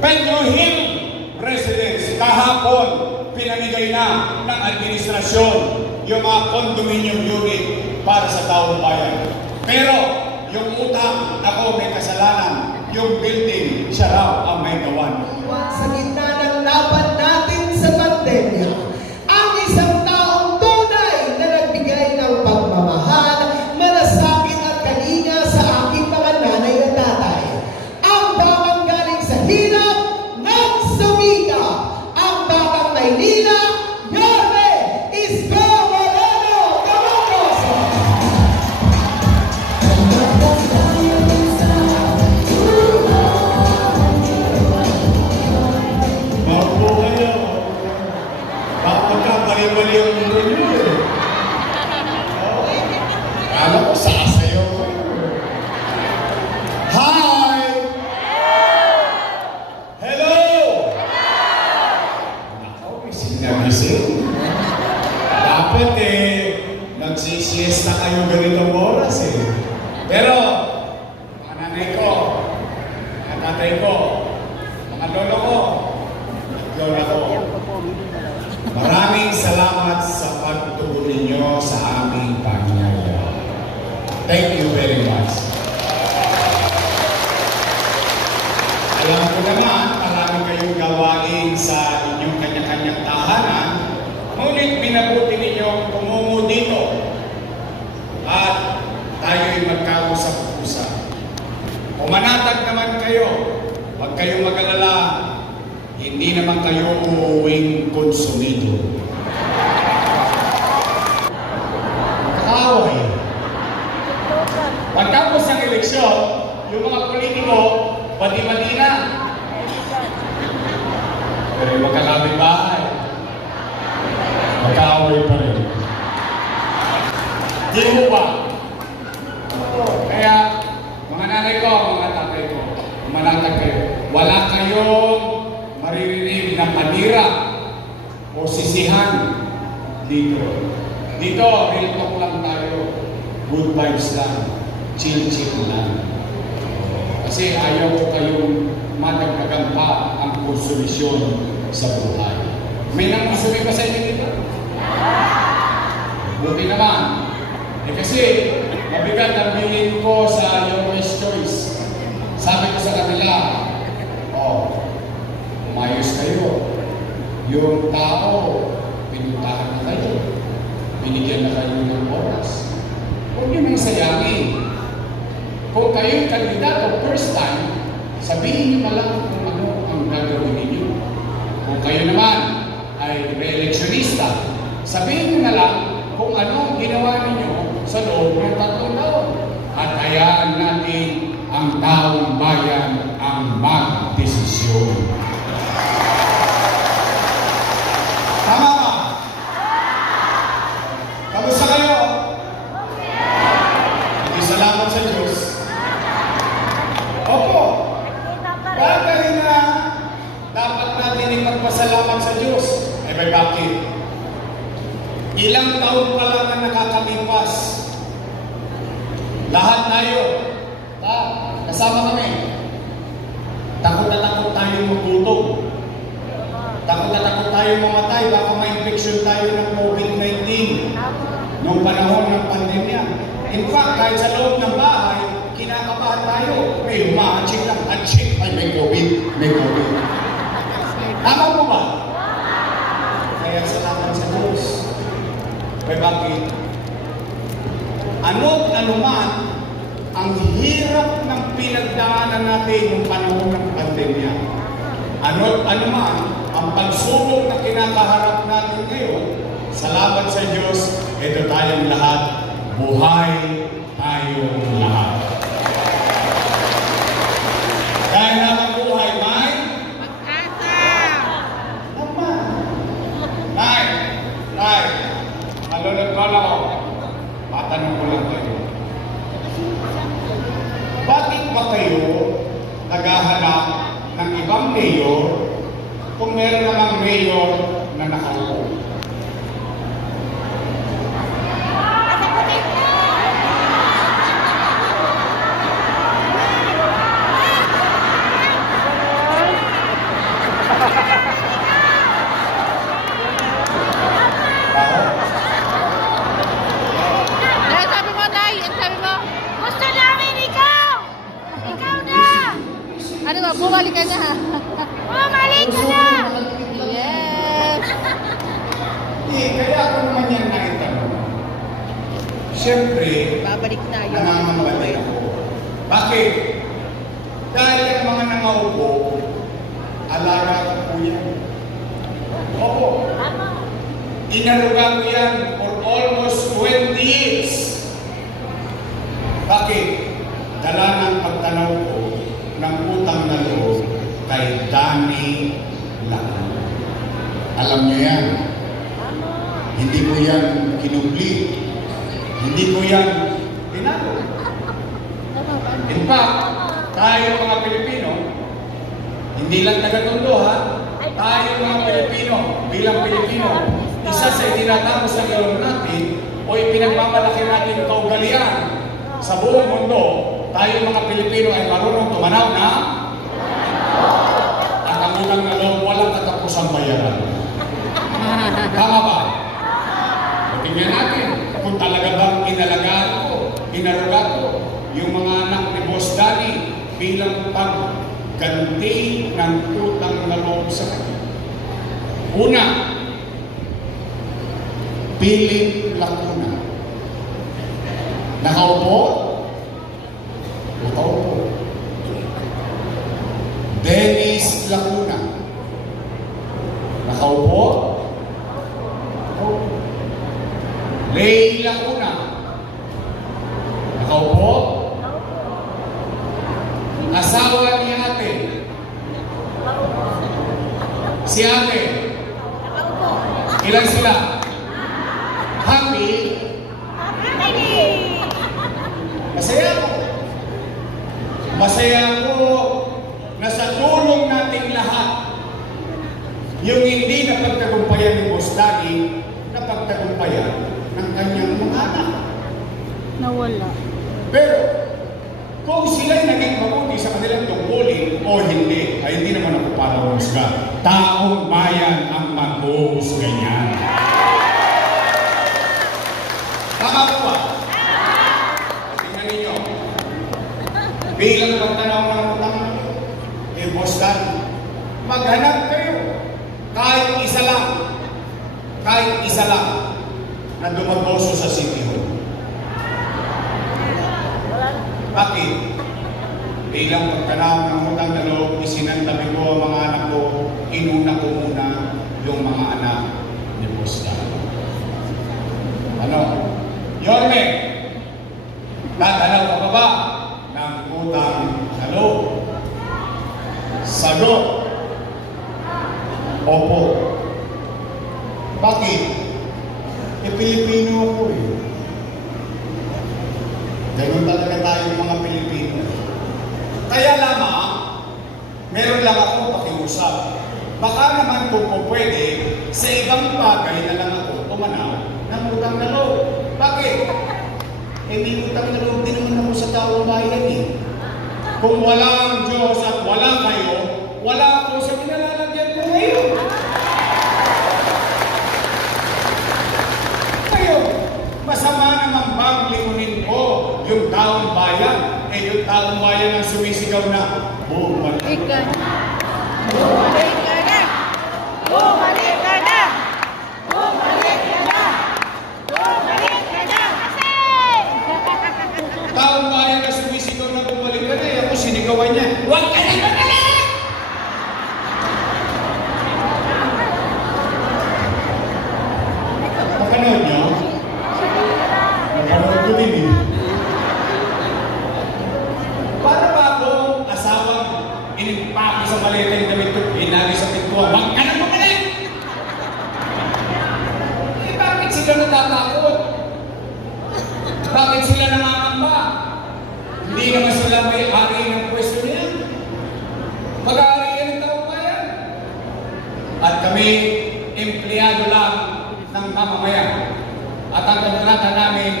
Pedro Hill residence, kahapon, pinamigay na ng administrasyon yung mga condominium unit para sa taong bayan. Pero, yung utang, ako may kasalanan. Yung building, siya raw ang may gawan. Sa gitna ng laban natin sa pandemya, ang isang taong tunay na nagbigay ng pagmamahal, malasakit at kalinga sa aking mga nanay at tatay. Ang bakang galing sa hirap ng sumika, ang bakang Maynila, Yorme Isko Moreno Camargoso. Maupo kayo. Bakit bali-bali yung mundo nyo eh? Alam ko, sasayaw ko. Hi! Hello! Ako, gising na gising. Dapat nagsisiesta kayo ganitong oras eh. Pero, mga nanay ko, mga tatay ko, mga lolo ko, lola ko, maraming salamat sa pagtulong ninyo sa aming pamilya. Thank you very much. Alam ko naman, marami kayong gawain sa inyong kanya-kanyang tahanan, ngunit minabuti ninyong tumungo dito at tayo'y magkausap-usap. Pumanatag naman kayo, huwag kayong mag-alala, hindi naman kayo uuwing konsumido. Kaaway. Pagkapos ng eleksyon, yung mga politiko, bati-bati na. Pero yung magkakabit bahay, magkaaway pa rin. Di mo ba? Kaya, mga nanay ko, mga tatay ko, manatag kayo. Wala kayong maririnig na panira o sisihan dito. Dito, real talk lang tayo. Good vibes lang. Chill-chill lang. Kasi ayaw ko kayong madagdagan pa ang konsolusyon sa buhay. May nangusumi pa sa inyo dito? Buti naman. Kasi mabigat ang bilin ko sa your choice. Sabi ko sa kanila, umayos kayo. Yung tao, pinuntahan na kayo. Binigyan na kayo ng oras. Huwag niyo nang sayangin. Kung kayo'y kandidato first time, sabihin niyo na lang kung ano ang gagawin ninyo. Kung kayo naman ay re-electionista, sabihin niyo na lang kung ano ang ginawa ninyo sa loob ng 3 taon. At hayaan natin ang taong bayan ang magdesisyon. Tama ba? Kamusta kayo? Salamat sa Diyos. Opo. Bagay na dapat natin ipagpasalamat sa Diyos. Bakit? Ilang taon pa lang na nakakalipas. Lahat tayo. Kasama kami. Takot na takot tayo magutom. Takot na takot tayo mamatay. Baka ma-infection tayo ng COVID-19 noong panahon ng pandemya. In fact, kahit sa loob ng bahay, kinakabahan tayo. May ma-check lang. Check. Ay, may COVID. May COVID. Tama po ba? Kaya salamat sa Diyos. Bakit? Ano man ang hirap ng pinagdaanan natin noong panahon ng pandemya. Ano man ang pagsubok na kinakaharap natin ngayon, salamat sa Diyos, ito tayong lahat. Buhay tayong lahat. Dahil naman buhay, may pag-asa. Naman. Nay, malunod ko lang ako. Matanong ko lang kayo. Bakit ba kayo naghahanap ng ibang mayor kung meron namang mayor na nakaupo? bumalik ka na. Bumalik ka na! Yes! Kaya ako naman yan naitanong. Siyempre, Babalik na yun. nangangampanya ako. Bakit? Dahil ang mga nangaupo, alaga ko po yan. Opo. Inaruga ko yan for almost 20 years. Bakit? Dala ng pagtanaw ko ng utang na loob kay Danny Lacuna. Alam niyo yan. Hindi ko yan kinubli. Hindi ko yan tinago. In fact, tayo mga Pilipino, hindi lang taga-Tondo ha, tayo mga Pilipino, bilang Pilipino, isa sa itinatapos sa ilong natin o ipinagmamalaki natin kaugalian sa buong mundo, tayo mga Pilipino ay marunong tumanaw na at ang unang na loob walang katapusang bayaran. Tama ba? Tingnan natin kung talaga bang inalagaan ko, inaruga ko yung mga anak ni Boss Danny bilang pagganti ng utang na loob sa kanya. Una, Philip Lacuna. Nakaupo? Nakaupo. Dennis Lacuna. Nakaupo? Nakaupo. Lay Lacuna. Nakaupo? Asawa ni ate. Si ate. Ilan sila? Happy? Masaya ako. Masaya ako na sa tulong nating lahat, yung hindi napagtagumpayan ni Boss Danny, napagtagumpayan ng kanyang mga anak. Nawala. Pero, kung sila'y naging mabuti sa kanilang tungkulin o hindi, ay hindi naman ako para humusga. Taong bayan ang mag-huhusga niyan. Tama po ba? Tingnan ninyo. Bilang magtanaw ng utang ni Boss Danny, maghanap kayo. Kahit isa lang na dumagoso sa City Hall. Bakit? Bilang pagtanaw ng utang na loob, isinantabi ko ang mga anak ko, inuna ko muna yung mga anak ni Boss Danny. Ano? Yorme, tatanaw ka ba ng utang na loob? Sagot. Opo. Bakit? Pilipino ako eh. Ganun talaga tayo mga Pilipino. Kaya lamang, meron lang ako pakiusap. Baka naman kung po pwede, sa ibang bagay na lang ako tumanaw ng utang na loob. Bakit? May utang na loob din naman ako sa taong bayan eh. Kung wala ang Diyos at wala kayo, wala ako sa pinalalagyan ko ngayon. Ngayon, masama naman bang lingunin ko yung taong bayan? Yung taong bayan ang sumisigaw na, bumalik Ika na. Bumalik ka na. Bumalik ka na. Bumalik ka na. Bumalik ka na. Taong bayan na sumisigaw na bumalik ka na, ako sinigawan niya, huwag ka na bumalik! Napanood niyo? Napanood ko din eh. Para ba akong asawang inimpake sa maleta yung damit ko, inagi sa pintuan, huwag ka na bumalik! Bakit sila natatakot? Bakit sila nangangamba? Hindi naman sila may-ari ng pwesto niya. Mag-aari yan ng taong bayan. At kami, empleyado lang ng mamamayan. At ang kontrata namin,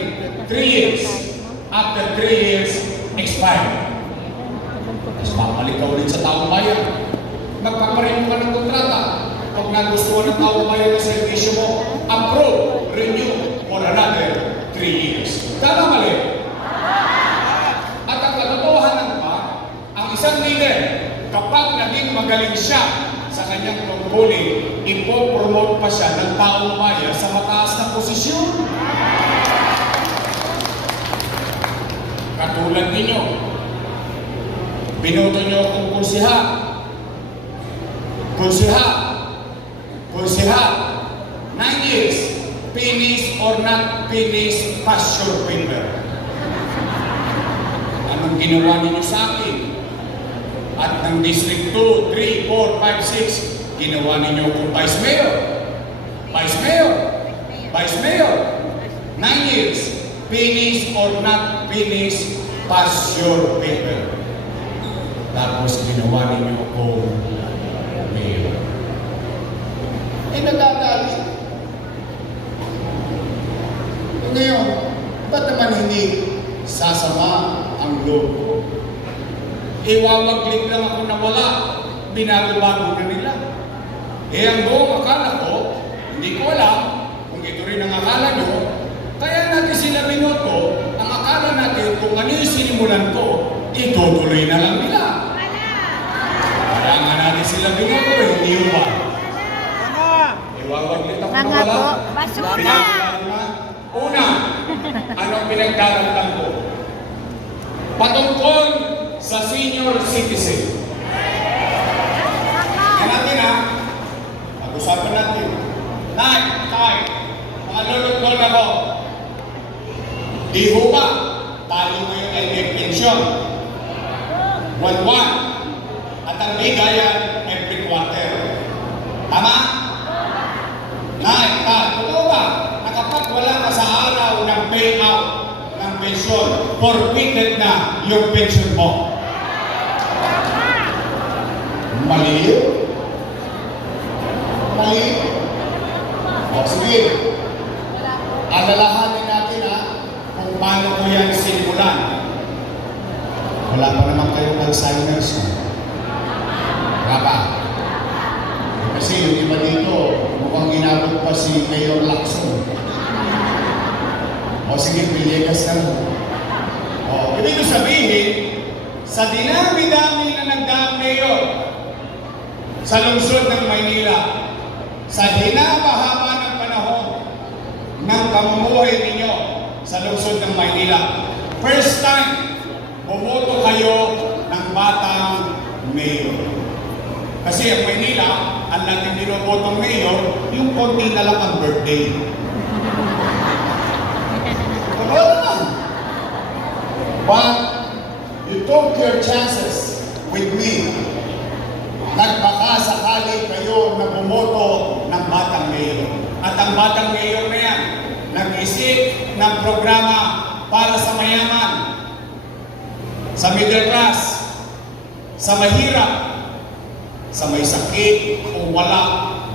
3 years. After 3 years, expired. Tapos papalik ka ulit sa taong bayan. Magpaparin ka ng kontrata. Pag nagustuhan ng taong bayan ng servisyo mo, approve, renew for another 3 years. Tama mali? At ang katotohanan pa, ang isang leader kapag naging magaling siya sa kanyang tungkulin, ipopromote pa siya ng taong bayan sa mataas na posisyon. Katulad ninyo, binoto niyo akong konsehal. Konsehal, 9 years, finish or not finish, pass your paper. Anong ginawa ninyo sa akin? At ng District 2, 3, 4, 5, 6, ginawa ninyo kung Vice Mayor. Vice Mayor. 9 years, finish or not finish, pass your paper. Tapos ginawa ninyo kung Mayor. Nagagalit. Ngayon, ba't naman hindi sasama ang loob ko? Iwawaglit lang ako na wala, binago-bago na nila. Ang buong akala ko, hindi ko alam kung ito rin ang akala nyo, kaya natin sila binoto, ang akala natin kung ano yung sinimulan ko, itutuloy na lang nila. Kaya nga natin sila binoto, hindi yun ba? Iwawaglit ako na wala. Basura! Binago-bago na. Una, anong pinagdaragdag ko? Patungkol sa senior citizen. Yan natin ha. Pag-usapan natin. Tay, mga lulot-lol ako. Di ho ba, talo mo yung LDF pension? 1-1. At ang bigayan every quarter. Tama? Tay, totoo ba? Kapag wala ka sa araw ng payout ng pensyon, forfeited na yung pensyon mo. Mali yun. O sige, alalahanin natin kung paano ko yan simulan. Wala pa naman kayong Alzheimer's. Wala pa. Kasi yung iba dito, mukhang ginabot pa si Mayor Lacson. O sige, Piligas na mo. O, ibig ko sabihin, sa dinami-dami na nagdaang mayor sa lungsod ng Maynila, sa hinapahaba ng panahon ng pamumuhay ninyo sa lungsod ng Maynila, first time, bumoto kayo ng batang mayor. Kasi ang Maynila, ang natin binobotong mayor, yung konti na lang ang birthday. But you took your chances with me. Nagbaka sakali kayo na bumoto ng batang mayor. At ang batang mayor na yan, nag-isip ng programa para sa mayaman, sa middle class, sa mahirap, sa may sakit o wala,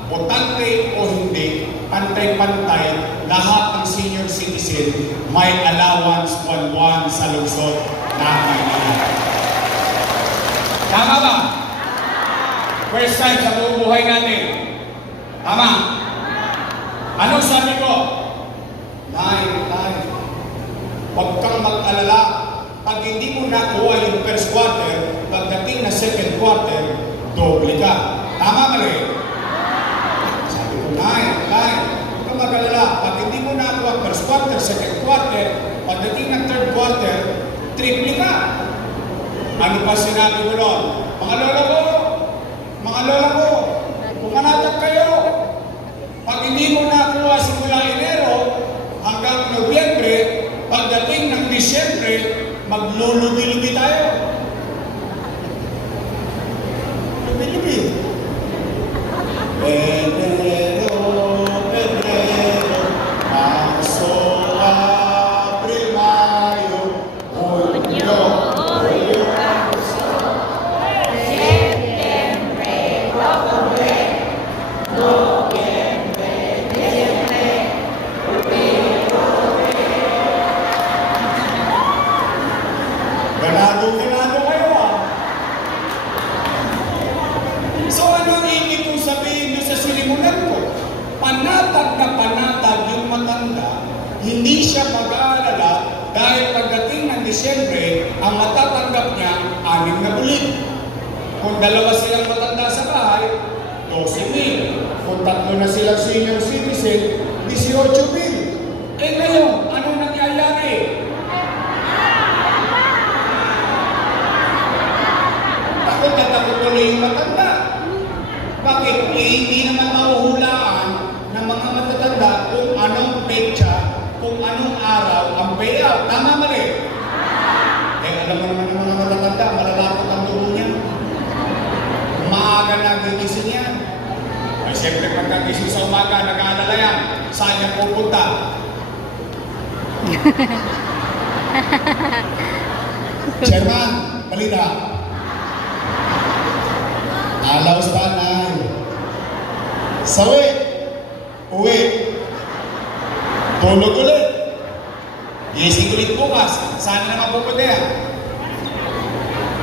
botante o hindi, pantay-pantay, lahat ng senior citizen may allowance buwan-buwan sa lungsod ng Maynila. Tama ba? First time sa buong buhay natin. Tama? Anong sabi ko? Nay, huwag kang mag-alala. Pag hindi mo nakuha yung first quarter, pagdating na second quarter, doble ka. Tama ba rin? Sabi ko, Nay, huwag kang mag-alala. Pag hindi mo nakuha first quarter, second quarter, pagdating ng third quarter, triple ka. Ano pa sinabi ko ron? Mga lola ko, pumanatag kayo. Pag hindi mo nakuha simula Enero hanggang Nobyembre, pagdating ng Disyembre, maglulubi-lubi tayo. Lubi-lubi. Pebrero, Marso, Abril, Mayo, Junio, Julio, Agosto, Septiembre, Octubre, Nobyembre, Disyembre, Ganado kayo So ano ang ibig kong sabihin doon sa silimunan ko? Panatag na panatag yung matanda, hindi siya mag-aalala dahil pagdating ng Disyembre, ang matatanggap niya, 6 na bulig. Kung dalawa silang matanda sa bahay, 12,000. Kung tatlo na silang senior citizen, 18,000. Eh ngayon, ano nangyayari? Takot na takot tuloy yung matanda. Bakit? Eh, hindi naman mahuhulaan ng mga matatanda kung anong petsa, kung anong araw ang payout. Tama mali? Eh, alam mo naman ng mga matatanda, malalapot ang dugo niya. Maaga na gigising yan. Ay, siyempre pagkagising sa umaga, nag-aalala yan. Saan niya pupunta? Chairman, balita. Alaw sa panay. Sawi. Uwi. Tulog ulit. Gising ulit bukas. Saan na mapupunta yan?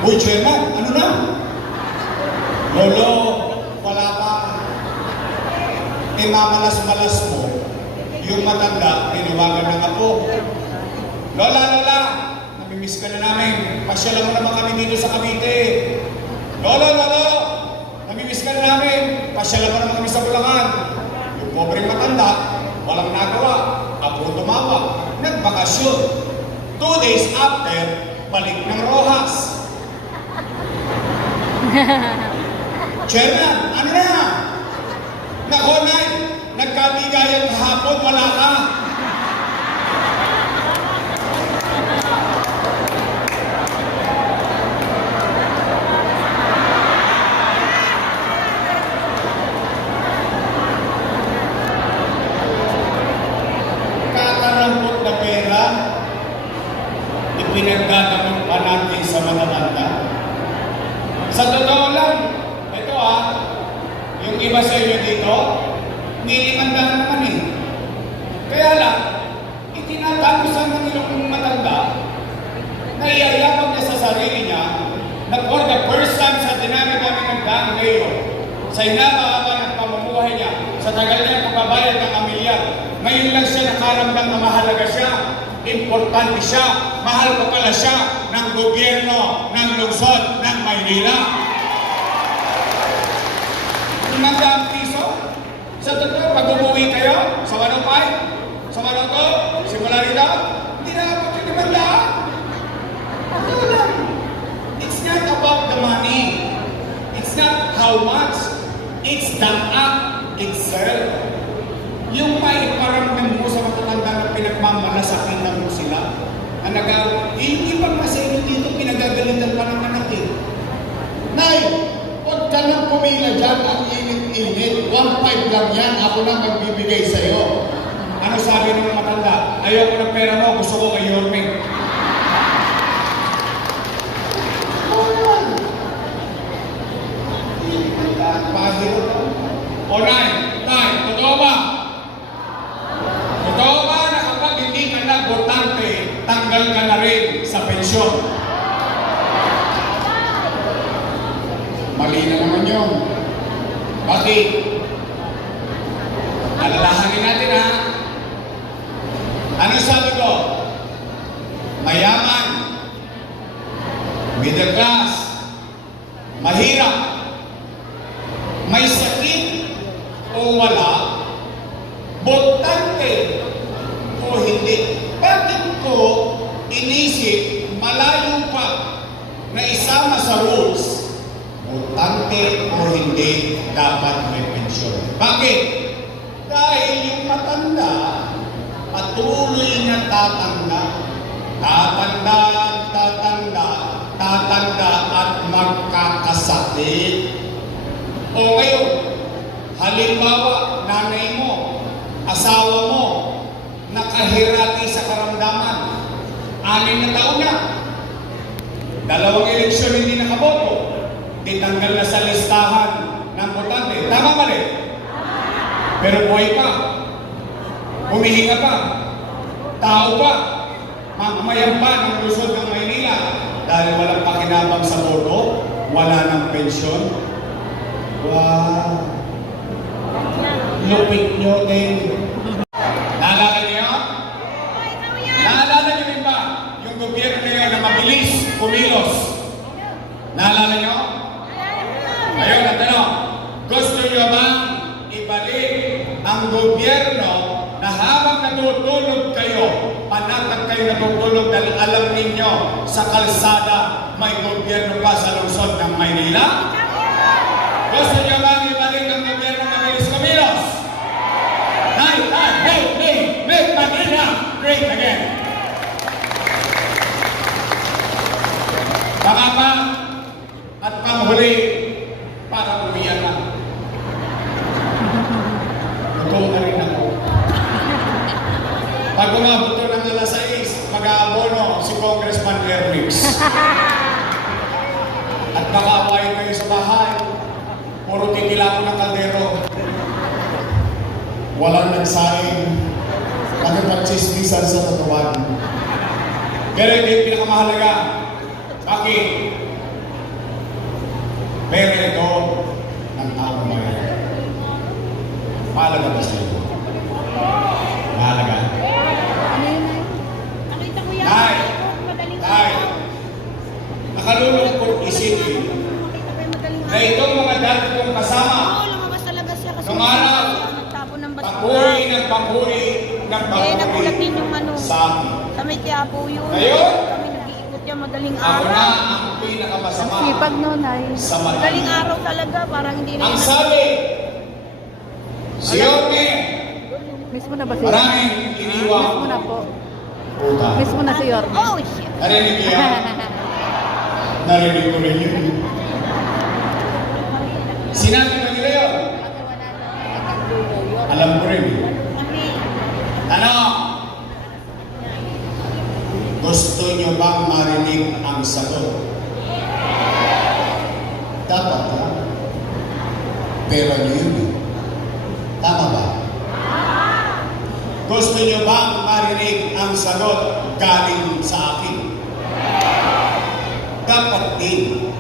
Uy, Chairman, ano na? Lolo, wala pa. Eh, mamalas-malas mo. Yung matanda, tinawagan ng apo. Lola, Lola, namimiss ka na namin. Pasyalan mo naman kami dito sa Cavite. Lolo, Lolo, namimiss ka na namin. Pasyalan mo naman kami sa Bulacan. Yung pobreng matanda, walang nagawa. Apo tumawag. Nagbakasyon. 2 days after, balik ng Rojas. Chairman, ano na? Nako, Nay, nagkabigayan kahapon, wala ka. Kakarampot na pera, ipinagdadamot pa natin sa matatanda. Sa totoo lang, ito yung iba sa inyo dito, nilimanda na naman eh. Kaya lang, itinatalusan ng ilang matanda, naiyayabang niya sa sarili niya, na for the first time sa dinami namin ng gang ngayon, sa inababa ng pamumuhay niya, sa tagal niya pagbabayad ng amilyar, ngayon lang siya nakaramdam na mahalaga siya, importante siya, mahal ko pala siya ng gobyerno ng lungsod ng Maynila. 500 piso? Sa totoo, pag umuwi kayo, sa 105, sa 102, simula rito, hindi na ako yung 500. Ano lang? It's not about the money. It's not how much. It's the act itself. Yung maiparamdam mo sa matatanda na pinagmamalasakitan mo sila, ang yung ibang masaya dito, pinagagalitan pa ng anak eh. Nay, huwag ka nang pumila dyan, ang init-init. 1.5 lang yan, ako na magbibigay sa'yo. Ano sabi ng matanda? Ayaw ko ng pera mo, gusto ko kay Yorme. O Nay, totoo ba? Totoo ba na kapag hindi ka na botante, tanggal ka na rin sa pensyon? Mali na naman yun. Bakit? Alalahanin natin Ano sabi ko? Mayaman, middle class, mahirap, may sakit o wala, botante o hindi. Bakit ko inisip malayo pa na isama sa rules, botante o hindi dapat may pensyon? Bakit? Dahil yung matanda patuloy na tatanda at magkakasakit. O ngayon, halimbawa, nanay mo, asawa mo, nakahirati sa karamdaman, 6 na taon na, 2 eleksyon hindi nakaboto, ditanggal na sa listahan ng botante. Tama ba rin? Pero buhay pa, humihinga pa, tao pa, mamamayan pa ng lungsod ng Maynila dahil walang pakinabang sa boto, wala ng pensyon. Wow! Lupit nyo din. Naalala niyo? Naalala niyo rin ba yung gobyerno ngayon na mabilis kumilos? Naalala niyo? matanong. Gusto nyo bang ibalik ang gobyerno na habang natutulog kayo, panatag kayo natutulog dahil alam ninyo sa kalsada may gobyerno pa sa lungsod ng Maynila? Gusto nyo bang ibalik ang gobyerno ng Ilis Comilos? Help me make Manila great again! Pangapat at panghuli para umiyan na. Totoo na rin ako. Pag umabot to ng alas 6, mag-aabono si Congressman Ermix. At makaawain kayo sa bahay, puro titila ko ng kaldero. Walang nagsaing, nakipag-chismisan sa katawan. Pero hindi pinakamahalaga. Bakit? Pero ito ng taong bayan. Mahalaga ba sa iyo? Mahalaga? Nakita ko yan. Nay! Madaling Nay! Nakalulungkot isipin na itong mga dati kong kasama, Oo, lumabas talaga siya kasi nung araw, nagtapon ng basura. panguri ng panguri ng Nagulat din yung panguri ano. sa akin. Sa may Quiapo yun. Ngayon? Kami nag-iikot yan madaling Ako na araw. ang pinakamasama nun ay. sa Madaling mata. araw talaga, parang hindi na Ang sabi, si Yorme, Mismo na ba si maraming iniwang Mismo na po. puta. Mismo na si Yorme. Oh, shit. Narinig niya? Narinig ko rin yun. Sinabi ba nila yun? Alam ko rin. Kami, Ano? Gusto nyo bang marinig ang sagot? Dapat ha? Pero nyo yun. Tama ba? Gusto nyo bang marinig ang sagot galing sa akin? Dapat din.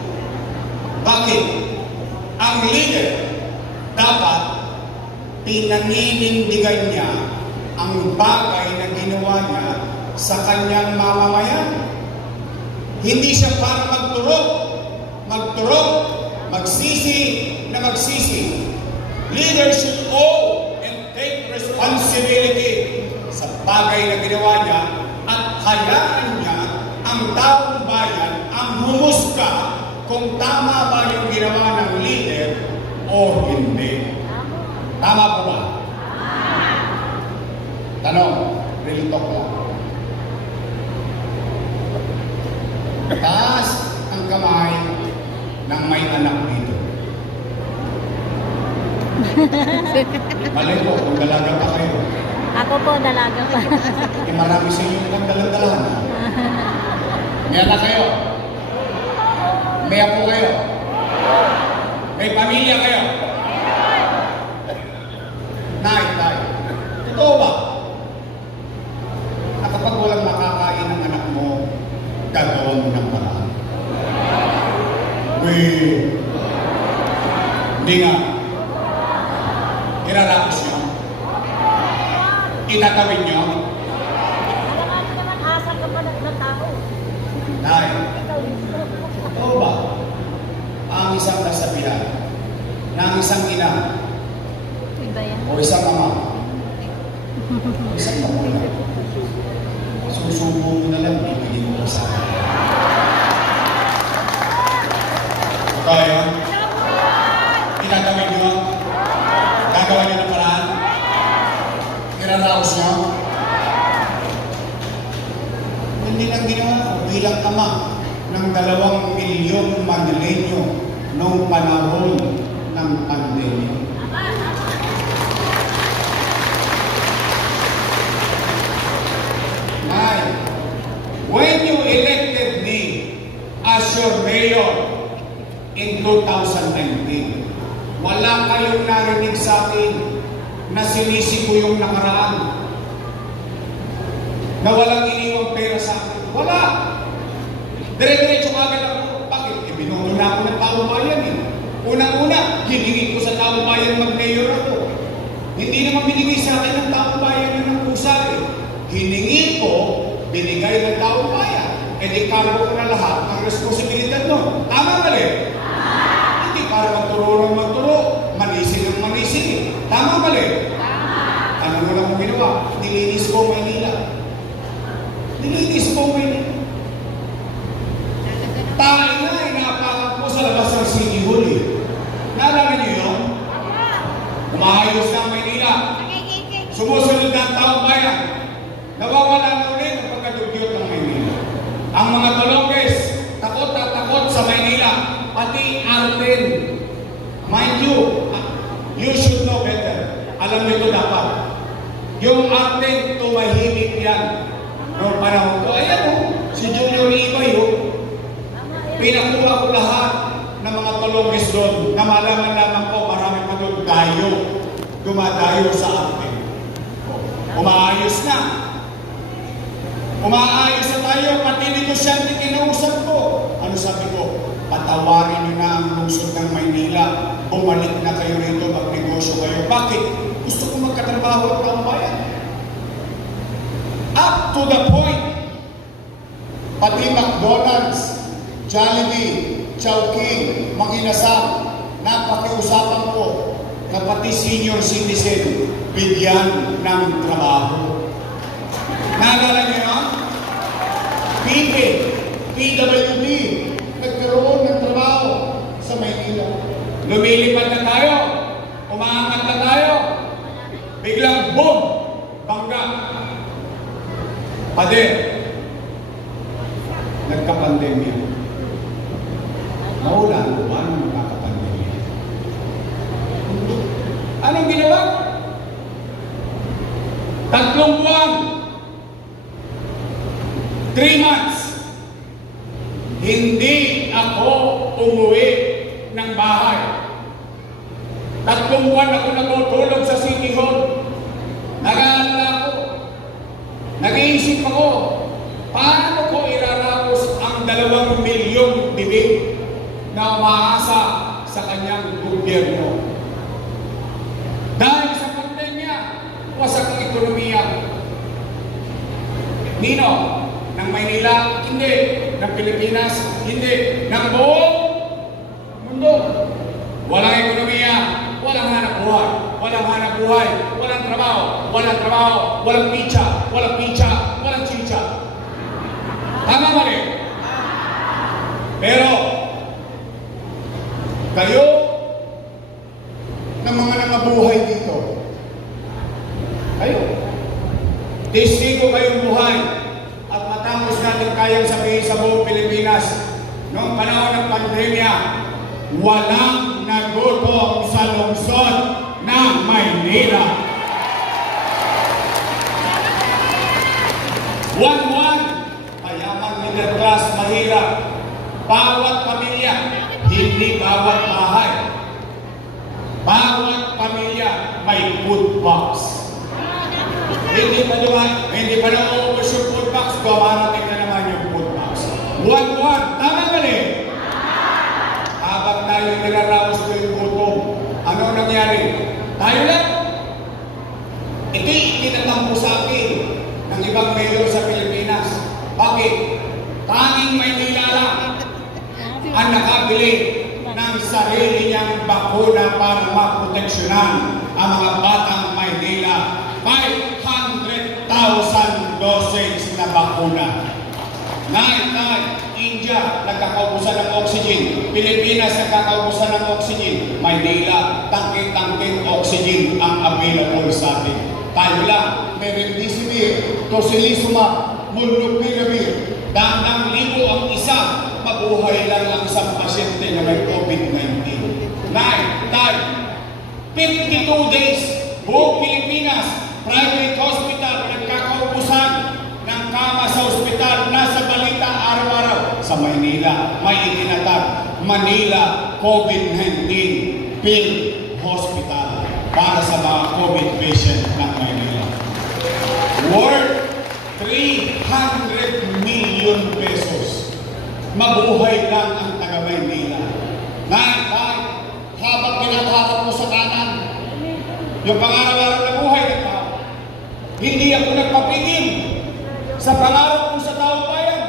Bakit? Ang leader dapat pinaninindigan niya ang bagay na ginawa niya sa kanyang mamamayan. Hindi siya para magturok, magsisi na magsisi. Leaders should own and take responsibility sa bagay na ginawa niya at hayaan niya ang taong bayan ang humusga kung tama ba yung ginawa ng leader o hindi. Tama po ba? Tanong, real talk lang. Taas ang kamay ng may anak dito. Malay ko, kung dalaga pa kayo. Ako po, dalaga pa. Eh, marami sa inyo kung dalang-dalang. May anak kayo. May apo kayo. May pamilya kayo. Nay. Totoo ba? Na kapag walang makakain ng anak mo, gagawa mo ng paraan. Hindi nga. Irarapos nyo. Itatawid nyo. asal ka pa ng tao. Nay, totoo ba? Ang isang kasabihan ng isang ina Iba yan. o isang ama, isang magulang, susubo mo na lang, bibigyan mo sa akin. Kaya, itatawid nyo, gagawa nyo ng paraan, iraraos nyo. Hindi lang ginawa ko bilang ama ng 2 milyong Manilenyo noong panahon ng pandemya. Nay, when you elected me as your mayor in 2019, wala kayong narinig sa akin na sinisi ko yung nakaraan, na walang iniwang pera sa akin. Wala! Dire-diretso agad ako. Bakit? Binuno na ako ng taong bayan eh. Unang-una, hiningi ko sa taong bayan mag-mayor ako. Hindi naman binigay sa akin ng taong bayan yun ng pusa eh. Hiningi ko, binigay ng taong bayan. E di kargo ko na lahat ang responsibilidad mo. Tama ba rin? Hindi para magturo Tama mali? Ano mo lang kong ginawa? Nilinis ko Maynila. Nilinis ko Maynila. Tayo na, inaapakan ko sa labas ng City Hall eh. Naalala niyo yun? Umaayos na ang Maynila. Sumusunod na ang taong bayan. Nawawala na ulit ang pagkadugyot ng Maynila. Ang mga Tolonges, takot at takot sa Maynila. Pati Arden. Mind you, you should know better. Alam niyo ito dapat. Yung Arden, tumahimik yan. Noong panahon ko, ayan o, si Junior Ibay o. Pinakuha ko lahat ng mga Tolonges doon na malaman lamang ko marami pa doon dayo. Dumadayo sa Arden. Umaayos na. Umaayos na tayo, pati negosyante kinausap ko. Ano sabi ko? Patawarin niyo na ang lungsod ng Maynila. Bumalik na kayo rito, magnegosyo kayo. Bakit? Gusto ko magkatrabaho at taong bayan. Up to the point, pati McDonald's, Jollibee, Chowking, Makinasang, napakiusapan ko na pati senior citizen, bigyan ng trabaho. Naalala niyo na? PWD, nagkaroon ng trabaho sa Maynila. Lumilipad na tayo, umaangat na tayo, biglang boom, bangga. Pader, nagka-pandemya. Maulan, paano magkaka-pandemya? Anong ginawa? 3 buwan, 3 months, hindi ako umuwi ng bahay. 3 buwan ako natutulog sa City Hall. Nag-aalala ako. Nag-iisip ako, paano ko irarapos ang 2 milyong bibig na umaasa sa kanyang gobyerno? Dahil sa pandemya, wasak ang ekonomiya. Nino? Ng Maynila? Hindi. Ng Pilipinas? Hindi. Ng buong mundo. Walang ekonomiya, walang hanap buhay. Walang hanap buhay, walang trabaho. Walang trabaho, walang pizza. Walang pizza, walang chicha. Tama ba rin? Pero, kayo, ng mga nangabuhay dito, kayo, testigo kayong buhay at matapos natin kayang sabihin sa buong Pilipinas, noong panahon ng pandemya, walang nagutom sa lungsod ng Maynila. 1-1, mayaman, middle class, mahirap. Bawat pamilya, hindi bawat bahay. Bawat pamilya may food box. Hindi pa naubos yung food box, kumarating na naman yung food box. 1-1, tama ba rin? Habang tayo nilaraos ko yung gutom, ano nangyari? Tayo lang. Itinatampo sa akin ng ibang mayor sa Pilipinas. Bakit? Tanging Maynila lang ang nakabili ng sarili niyang bakuna para maproteksyonan ang mga batang Maynila. 500,000 doses na bakuna. India, nagkakaubusan ng oxygen. Pilipinas, nagkakaubusan ng oxygen. Maynila, tangke-tangkeng oxygen ang available sa atin. Tayo lang, may remdesivir, tocilizumab, molnupiravir. 10,000 ang isa, mabuhay lang ang isang pasyente na may COVID-19. 52 days, buong Pilipinas, private hospital, nagkakaubusan ng kama sa ospital, nasa balita araw-araw. Sa Maynila, may itinatag, Manila COVID-19 Field Hospital para sa mga COVID patient ng Maynila. Worth 300 million pesos. Mabuhay lang ang taga Maynila. Habang pinatawag mo sa kanan, yung pangaraw-araw na buhay ng tao, hindi ako nagpapigil sa pangarap ko sa taong bayan,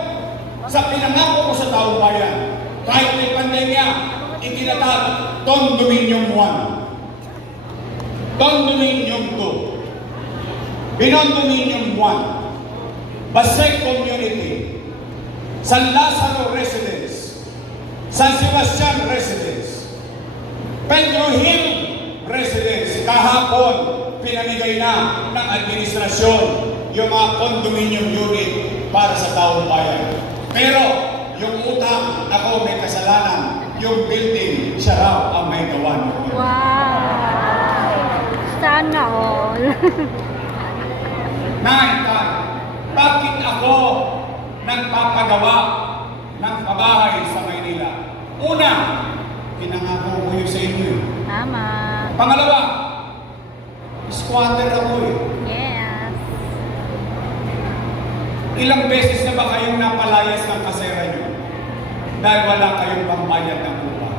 sa pinangako ko sa taong bayan. Kahit may pandemya, itinatag Condominium 1. Condominium 2, Binondominium 1, Basek Community, San Lazaro Residence, San Sebastian Residence, Pedro Hill Residence. Kahapon, pinamigay na ng administrasyon yung mga condominium unit para sa taong bayan. Pero, yung utang, ako may kasalanan. Yung building, siya raw ang may gawa. Wow! Sana all. Nay, bakit ako nagpapagawa ng pabahay sa Maynila? Una, pinangako ko yun sa inyo. Tama. Pangalawa, squatter ako eh. Yes. Ilang beses na ba kayong napalayas ng kasera nyo? Dahil wala kayong pambayad ng upa.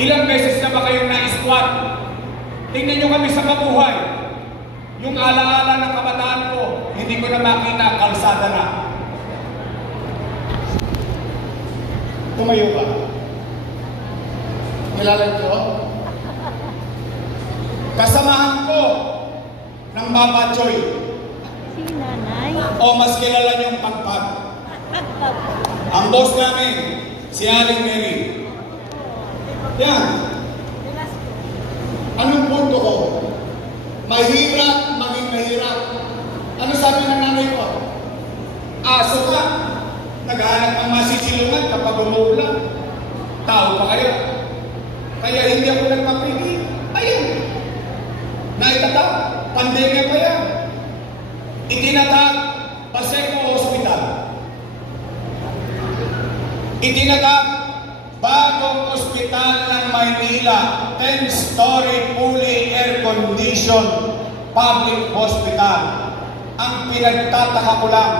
Ilang beses na ba kayong na-squat? Tingnan nyo kami sa mabuhay. Yung alaala ng kabataan ko, hindi ko na makita, kalsada na. Tumayo ka. Kilala nyo? Kasamahan ko ng Papa Choy. Si nanay. O mas kilala niyong Pagpag. Ang boss namin, si Aling Mary. Yan. Anong punto ko? Mahirap maging mahirap. Ano sabi ng nanay ko? Aso ka. Naghahanap ng masisilungan kapag umuulan. Tao pa kayo. Kaya hindi ako nagpapigil. Ayun. Naitatak. Pandemya pa yan. Itinatak. Paseco Hospital. Itinatak. Bagong ospital ng Maynila. 10-story fully air-conditioned public hospital. Ang pinagtataka ko lang,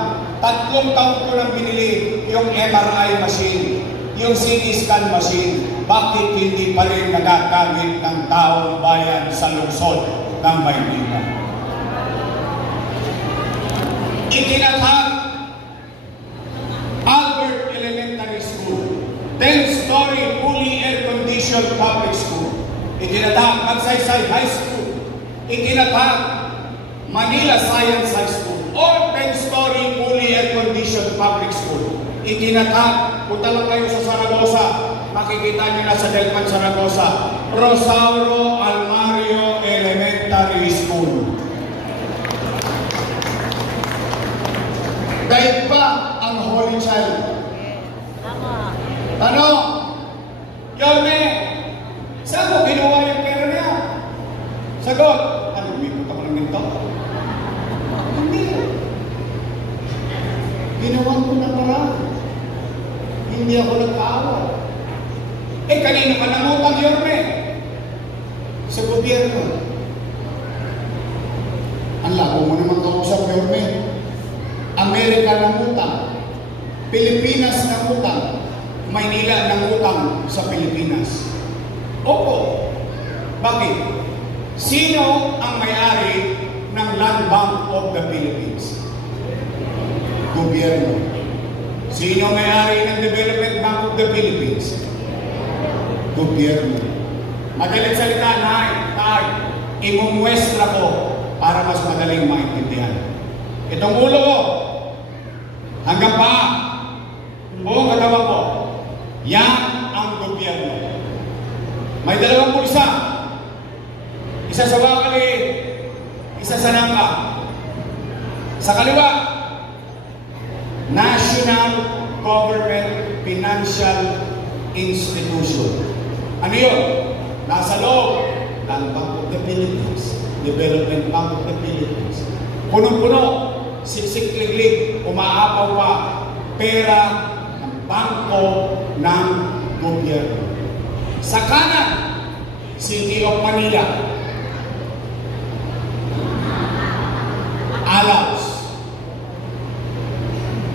3 taon ko lang binili yung MRI machine, yung CT scan machine. Bakit hindi pa rin nagagamit ng taong bayan sa lungsod ng Maynila? Itinatak Albert Elementary School, 10-story fully air-conditioned public school. Itinatak Magsaysay High School. Itinatak Manila Science High School, or 10-story fully air-conditioned public school. Itinatak, punta lang kayo sa Zaragoza, makikita niyo na sa Delpan, Zaragoza, Rosauro Almario Elementary School. Dahil pa ang Holy Child. Tama. Ano? Yorme, saan mo kinuha yung pera niya? Sagot, ano, umikot ako ng ganito? Hindi. Ginawan ko na parang. Hindi ako nagkaawa. Eh, kanino ka nangutang, Yorme? Sa gobyerno. Ang labo mo naman kausap, Yorme. Amerika nangutang. Pilipinas nangutang. Maynila nangutang sa Pilipinas. Opo. Bakit? Sino ang may-ari ng Land Bank of the Philippines? Gobyerno. Sino may-ari ng Development Bank of the Philippines? Gobyerno. Madaling salita, Nay, imumuestra ko para mas madaling maintindihan. Itong ulo ko, hanggang paa, buong katawan ko, yan ang gobyerno. May 2 pulsa. Isa sa wakali, isa sa nangka. Sa kaliwa, National Government Financial Institution. Ano yun? Nasa loob, Land Bank of the Philippines, Development Bank of the Philippines. Punong-puno, siksik-liglig, umaapaw pa, pera ng bangko ng gobyerno. Sa kanan, City of Manila, Alaus.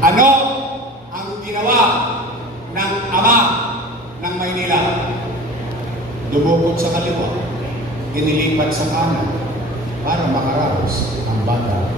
Ano ang ginawa ng ama ng Maynila? Dumukot sa kaliwa, inilipat sa kanan para makaraos ang bata.